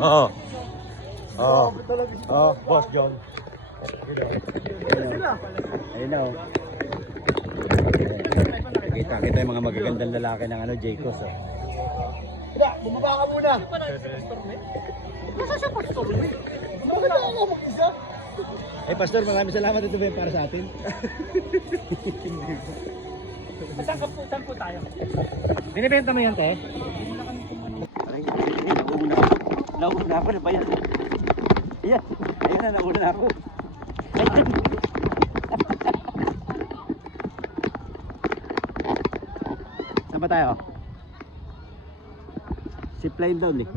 Oo. Oo. Oo, Boss John. Ayun na, oh. Kita yung mga magagandang lalaki ng ano, Jaycos, oh. Bumaba ka muna. Nasa siya pastor mo eh. Bakit ako mag-isa? Eh, Pastor, maraming salamat ito ba yung para sa atin? Saan po tayo? Binibenta mo yan, te? Aray, nauna ako na ba yan? Ayan, ayan na, nauna na ako. Ayan. Saan ba tayo? Zipline down eh.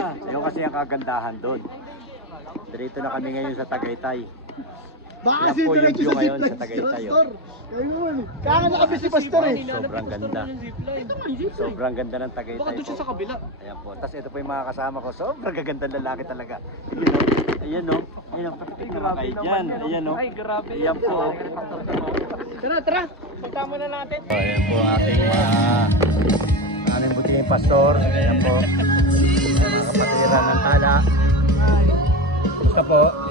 Ayun kasi ang kagandahan doon. Dito na kami ngayon sa Tagaytay. Baka Yan po yung view ngayon sa Tagaytay. Pastor. Kaya naman eh. Kaya na kami si Pastor eh. Sobrang ganda. Sobrang ganda ng Tagaytay. Baka doon siya po. sa kabila. Ayan po. Tapos ito po yung mga kasama ko. Sobrang gagandang lalaki talaga. Ayan o. Ayan o. Patitignan mo kayo dyan. Ayan o. Ay, grabe. Ayan po. Tara. Pagtama na natin. Ayan po ating aming buting pastor. Ayan po. Mga kapatiran ng tala. Gusto po.